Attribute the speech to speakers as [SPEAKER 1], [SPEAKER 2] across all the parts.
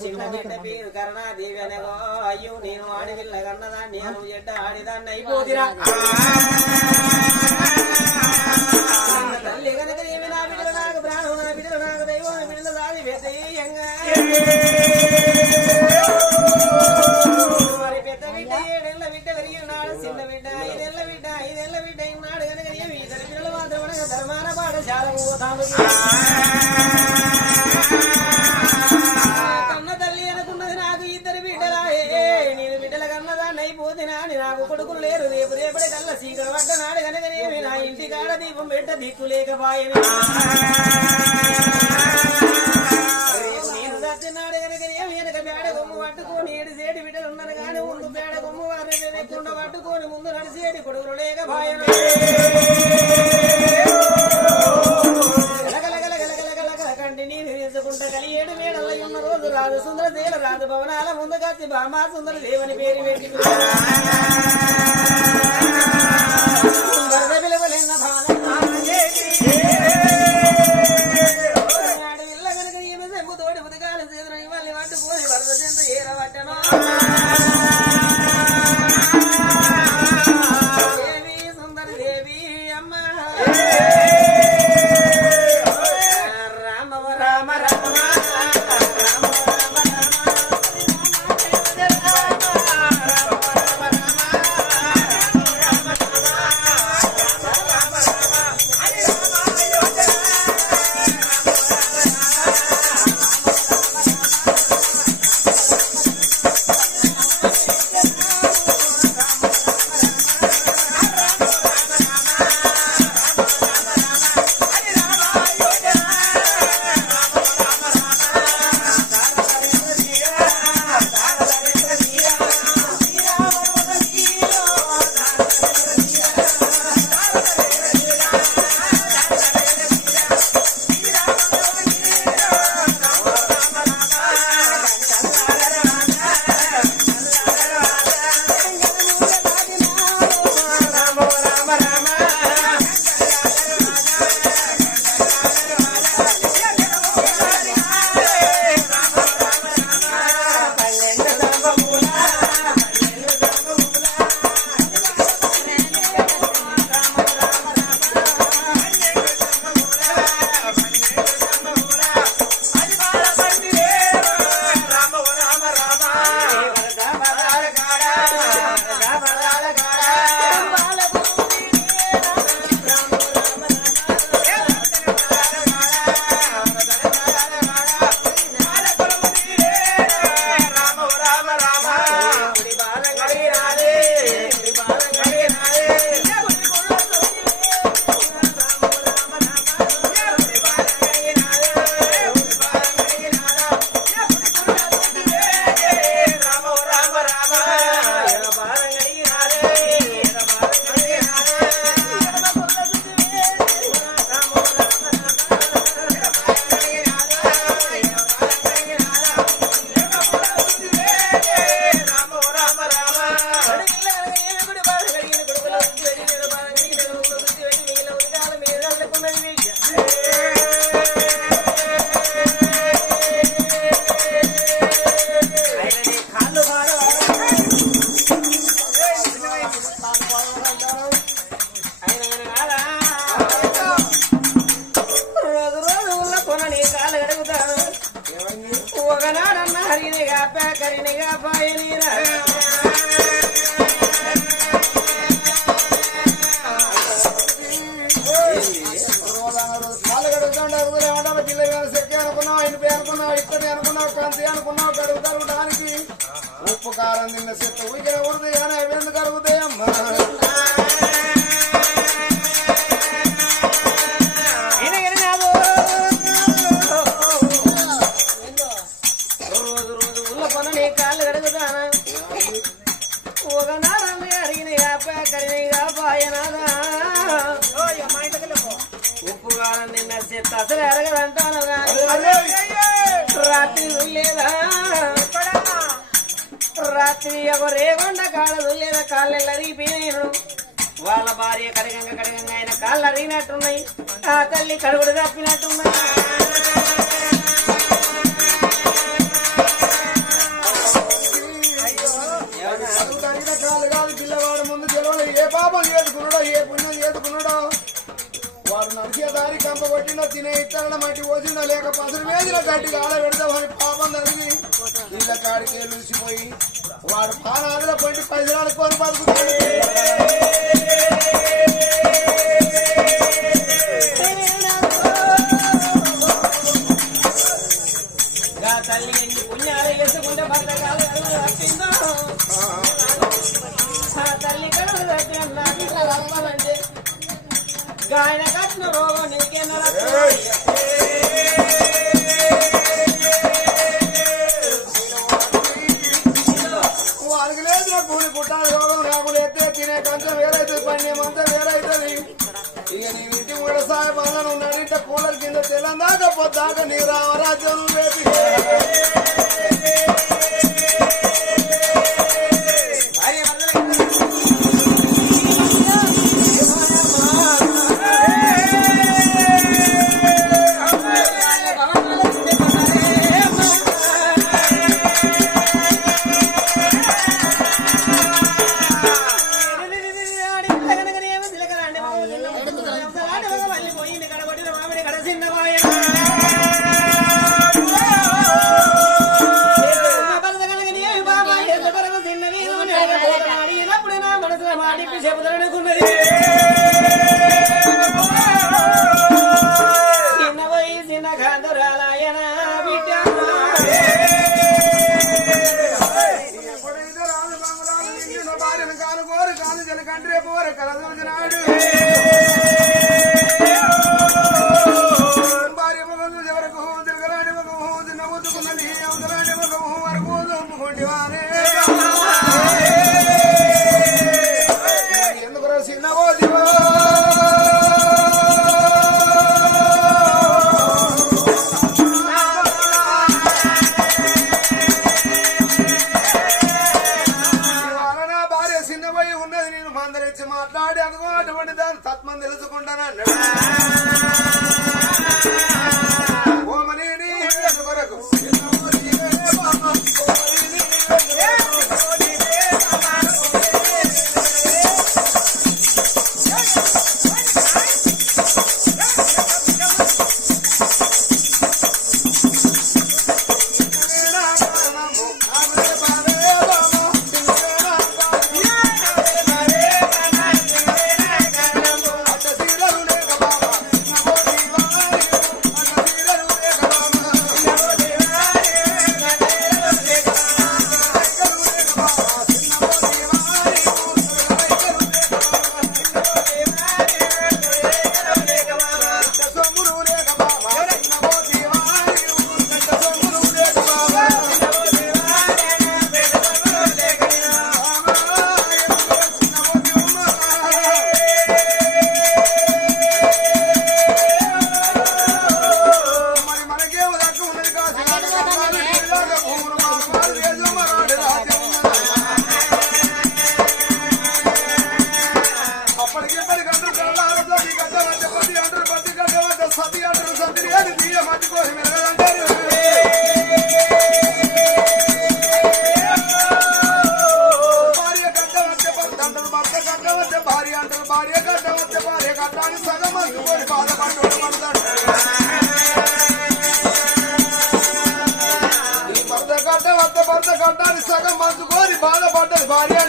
[SPEAKER 1] బిడ్డ పేరు కరుణాదేవి అనగో అయ్యో నేను ఆడపిల్ల కన్నదా నేను ఎడ్డ ఆడిదాన్ని అయిపోతిరా తల్లి కనుక ఏమి నా బిడ్డలు నాకు ప్రాణం నా బిడ్డలు నాకు దైవం బిడ్డలు ఇయ్యంగా మరి పెద్ద బిడ్డ ఏడేళ్ళ బిడ్డ పెరిగినాడు చిన్న బిడ్డ ఐదేళ్ళ బిడ్డ ఐదేళ్ళ బిడ్డ ఇన్నాడు కనుక ఇద్దరు పిల్లలు మాత్రం ధర్మాన పాఠశాలకు పోతాము. వెంట దీపం పెట్ట దిక్కు లేకపాయని నేను దచ్చినాడు కనుకనేమి వెనక బేడ కొమ్ము పట్టుకొని ఏడు సేటి బిడ్డలు ఉన్నారు కానీ ముందు బేడ కొమ్ము వారిని వెనక్కుండా పట్టుకొని ముందు నడిచేటి కొడుకులు లేకపాయని గలగలగలగలగలగల సుందర దేవ రాదు భవనాల ముందు బామా సుందర దేవుని పేరు పెట్టి
[SPEAKER 2] కాళ్ళు కడుగుతుంటే ఏమంటారు పిల్ల సెక్కి అనుకున్నావు ఎనిపి అనుకున్నావు ఇక్కడి అనుకున్నావు కంతి అనుకున్నావు కడుగుతారు ఉప్పు కారం తిన్న చెత్త ఊరికే ఉడితే కానీ అవి ఎందుకు
[SPEAKER 1] అడుగుతాయమ్మా వచ్చింది ఒక రేగొండ కాడదు లేదా కాళ్ళెళ్ళ రీపినేను వాళ్ళ భార్య కడగంగా కడగంగా ఆయన కాళ్ళు అరిగినట్టున్నాయి. ఆ తల్లి కడుగుడు తప్పినట్టున్నాయి
[SPEAKER 2] మధ్యదారి కంప కొట్టిన తినే ఇత్తన మట్టి పోసిన లేక పసులు వేసిన గడ్డి కాడ పెడతామని పాపం జరిగింది ఇళ్ళ కాడికి లూసిపోయి వాడు పానాదుల పండి పైసలు కొని బతుకుతాడు.
[SPEAKER 1] తల్లి ఎన్ని పుణ్యాలు వేసుకుంటే భర్త కాదు గాయన కట్టిన రోగం నీకేనా
[SPEAKER 2] అడుగులేదు కూలి పుట్ట రోగం రాకులు ఎత్తే తినే కంచె వేరైతుంది పని మంత వేరైతుంది. ఇక నీ ఇంటి కూడా సాయ పనులను ఉన్నాడు ఇంట కూలర్ కింద తెలందాక పొద్దాక నీ రామరాజ్యం వేపి
[SPEAKER 3] ಗೋವಿಂದ ಗೋವಿಂದ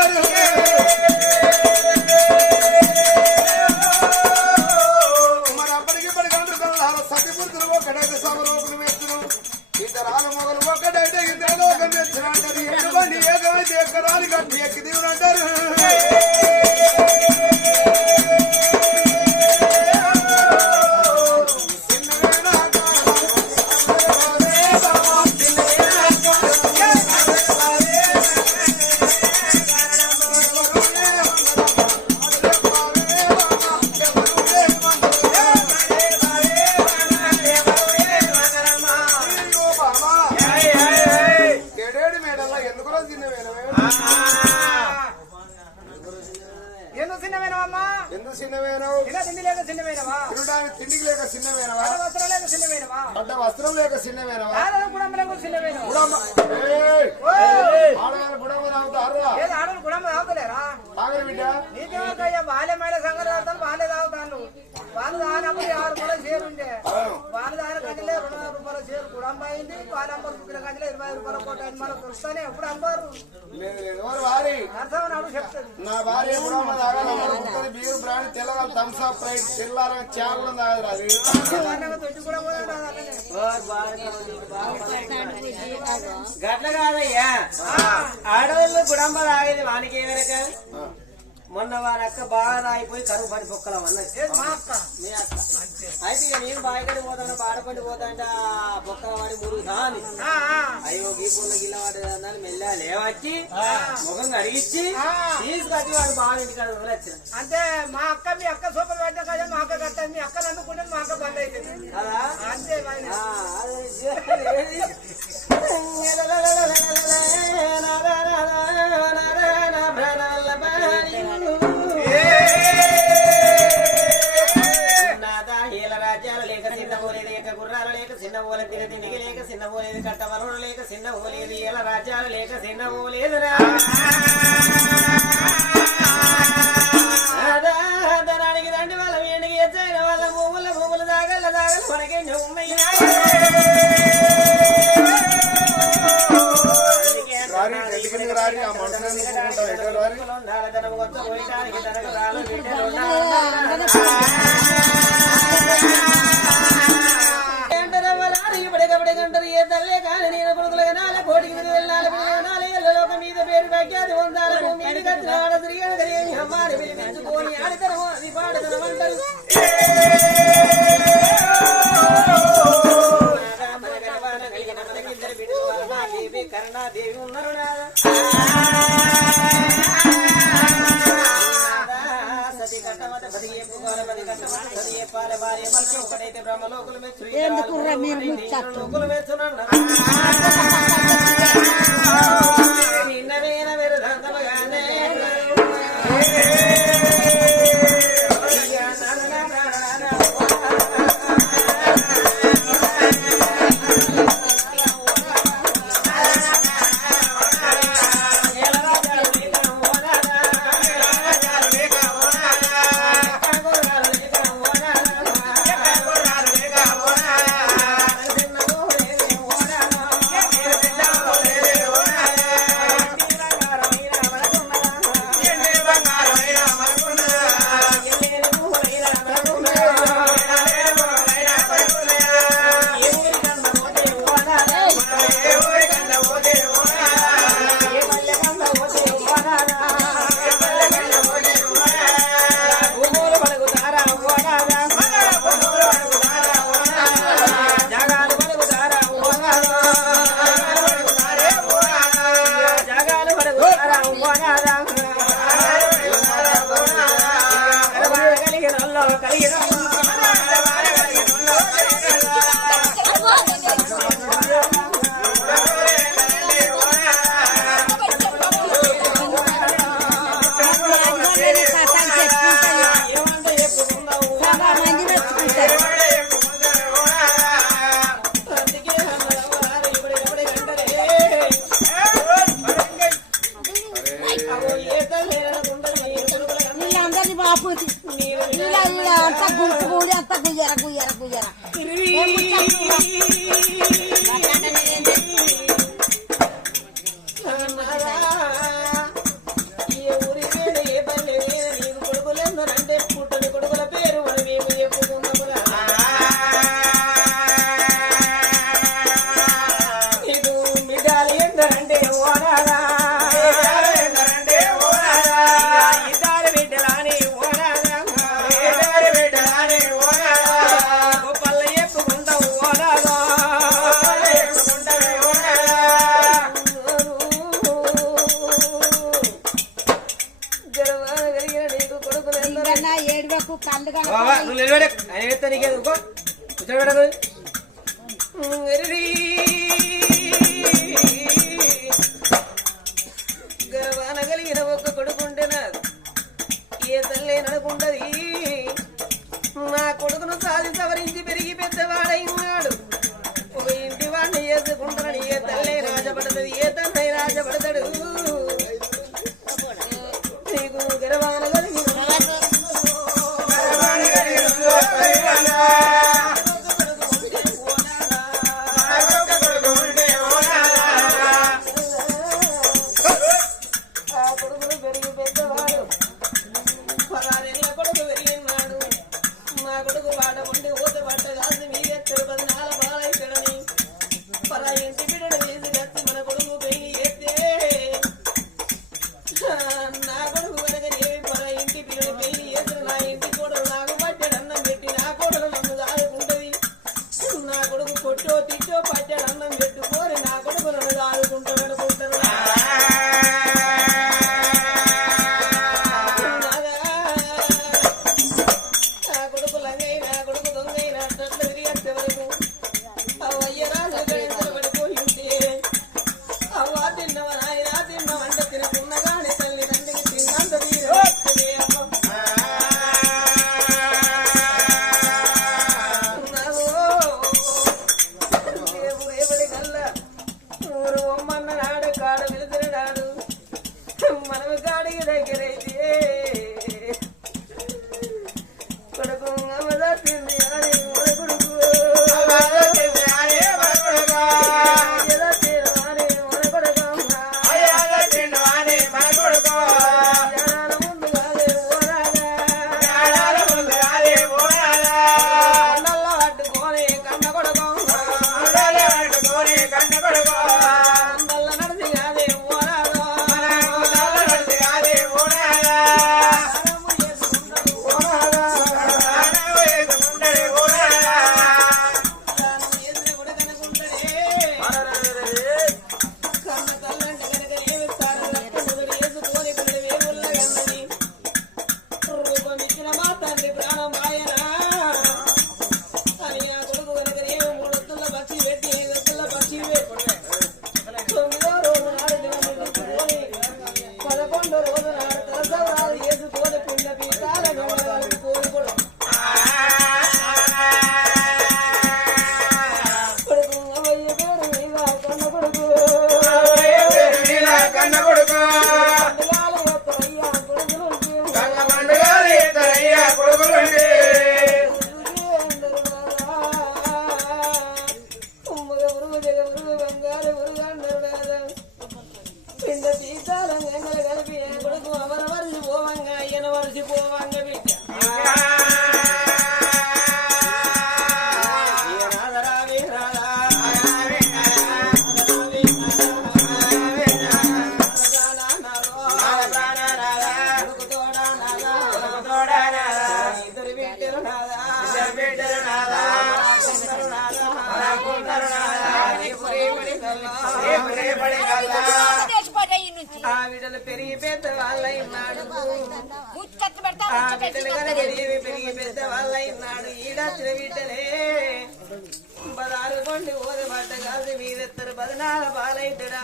[SPEAKER 3] Hare Hare మనకు వస్తానే ఎప్పుడు అమ్మారు
[SPEAKER 2] లేదు లేదు ఎవరు వారి?
[SPEAKER 3] నరసమని అప్పుడు చెప్తుంది
[SPEAKER 2] నా భార్య గుడమ్మ తాగాలి ఉంటుంది బీరు బ్రాండ్ తెల్లగాలి థమ్స్ అప్ రైట్ తాగదు అది
[SPEAKER 3] సాధారణంగా తొట్టి కూడా పోయాడు అలానే
[SPEAKER 4] గట్ల కాదయ్యా. ఆడవాళ్ళు గుడంబ తాగేది వానికి ఏమరక మొన్న వారి అక్క బాగా తాగిపోయి కరువు పడి బొక్కలం అన్నది
[SPEAKER 3] మా అక్క?
[SPEAKER 4] మీ అక్క. అయితే ఇక నేను బాయికడి పోతాను బాడపడి పోతాంట బొక్కల వాడి
[SPEAKER 3] ఆ, ఆ.
[SPEAKER 4] అయ్యో గీ పుల్ల గిల్ల వాడి మెల్ల లేవచ్చి ముఖం కడిగిచ్చి. తీసుకొచ్చి వాడు బాగా ఇంటికాడ వదిలేచ్చాను.
[SPEAKER 3] అంటే మా అక్క మీ అక్క సూపర్ పెట్టిన కదా మా అక్క కట్టండి మీ అక్క నన్నుకుంటే మా అక్క బంద్
[SPEAKER 4] అలా
[SPEAKER 3] అంతే
[SPEAKER 4] చిన్న లేక చిన్న ఓలేదు ఏల రాజ్యాలు లేక చిన్న ఓలేదురా నాదా ధనానికి రండి వాళ్ళ వేడికి ఎచ్చైన వాళ్ళ భూముల భూములు దాగల దాగల మనకే ఉన్నారు నాదా సతి కట్టమత పది ఏపుకోల పది కట్టమత పది ఏపాల భార్య పక్షి ఒకటైతే బ్రహ్మలోకులు మెచ్చు
[SPEAKER 1] ఎందుకుర్రా మీరు ముచ్చట్లు?
[SPEAKER 4] ఏ
[SPEAKER 1] తల్లేననుకుంటది నా కొడుకును సాధి సవరించి పెరిగి పెద్దవాడైనాడు ఒక ఇంటి వాడిని చేసుకుంటానని ఏ తల్లే రాజపడతది ఏ తన్నై రాజపడతాడు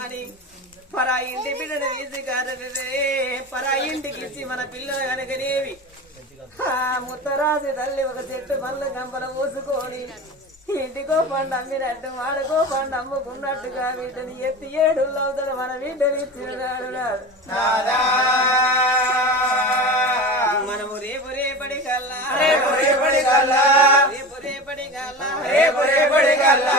[SPEAKER 1] అని పరాయి ఇంటి బిడ్డను తీసి పరా పరాయి ఇంటికి ఇచ్చి మన పిల్లలు కనుకనేవి ముత్తరాజు తల్లి ఒక చెట్టు మల్ల గంపల పూసుకొని ఇంటికో పండు అమ్మినట్టు వాడుకో పండు అమ్ముకున్నట్టుగా వీటిని ఎత్తి ఏడు అవుతాడు మన వీటిని ఇచ్చినాడు మనము రేపు రేపడి కల్లా.
[SPEAKER 2] రేపు రేపడి కల్లా.
[SPEAKER 1] రేపు రేపడి కల్లా.
[SPEAKER 2] రేపు రేపడి కల్లా.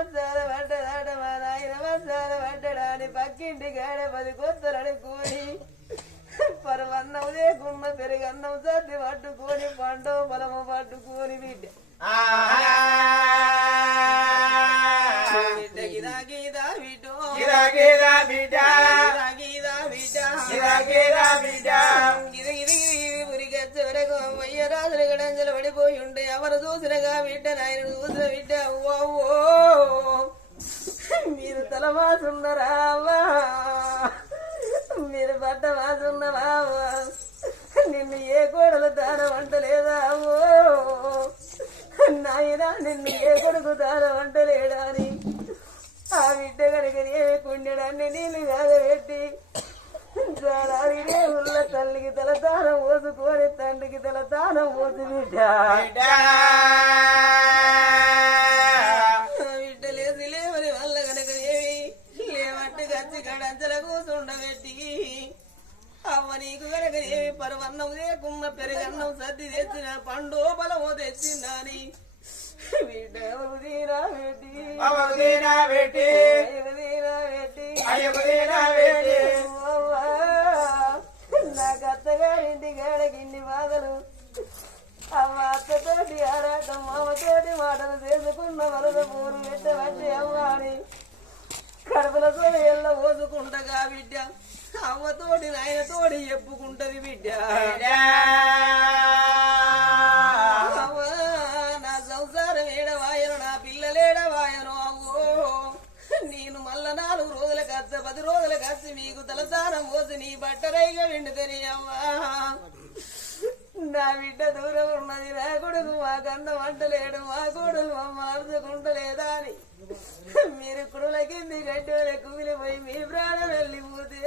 [SPEAKER 1] మంచాల పడ్డదాట మా నాయన మంచాల పడ్డడాని పక్కింటి గాడ పది కొత్తలని కూని పరవన్నం లేకుండా పెరుగన్నం సర్ది పట్టుకొని పండో బలము పట్టుకొని బిడ్డ. బిడ్డ గిరా గీదా బిడ్డో.
[SPEAKER 2] గిరా బిడ్డ.
[SPEAKER 1] గిరా గీదా బిడ్డ.
[SPEAKER 2] గిరా గీరా
[SPEAKER 1] రాజుల గడంజలు పడిపోయి ఉండే. ఎవరు చూసినగా బిడ్డ నాయన చూసిన బిడ్డ ఓ మీరు తల మాసున్నారా మీరు బట్ట మాసున్నావా నిన్ను ఏ కోడలు దాన వంటలేదా అవ్వో? నాయనా నిన్ను ఏ కొడుకు దాన వంటలేడా అని. ఆ బిడ్డ కనుక ఏ కుండడాన్ని నీళ్ళు కాదబెట్టి జారారినే ఉన్న తల్లికి తల దానం పోసుకొని తండ్రికి తల దానం పోసి బిడ్డ బిడ్డ లేచి లేవని వల్ల కనుక ఏమి లేవట్టు గచ్చి గడంచల కూసుండబెట్టి అమ్మ నీకు కనుక ఏమి పరవన్నం లేకున్న పెరుగన్నం సర్ది తెచ్చిన పండు బలమో తెచ్చిందని.
[SPEAKER 2] అవదీనా పెట్టి
[SPEAKER 1] ఉదీరా పెట్టి
[SPEAKER 2] అయ్యకుదీనా
[SPEAKER 1] నాకు అత్తగారింటి బాధలు అమ్మ అత్తతోటి ఆరాటం అమ్మతోటి మాటలు చేసుకున్న వరద పూరు పెట్టబట్టి అమ్మ అని కడుపులతో ఎల్ల ఓసుకుంటగా బిడ్డ. అమ్మతోటి నాయనతోటి చెప్పుకుంటది బిడ్డ. కచ్చి మీకు తలసారం పోసి నీ బట్టరైగా విండుతని అవ్వా నా బిడ్డ దూరం ఉన్నది నా కొడుకు మా కన్న వంటలేడు మా కోడలు మా మార్చుకుంటలేదా అని. మీరు కుడుల కింది గడ్డోలే కుమిలిపోయి మీ ప్రాణం వెళ్ళిపోతే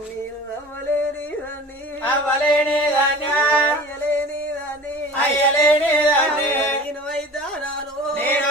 [SPEAKER 1] నేను నమ్మలేని దాన్ని.
[SPEAKER 2] అవ్వలేని దాన్ని.
[SPEAKER 1] అయ్యలేని దాన్ని.
[SPEAKER 2] అయ్యలేని దాన్ని.
[SPEAKER 1] నేను వైదానాను
[SPEAKER 2] నేను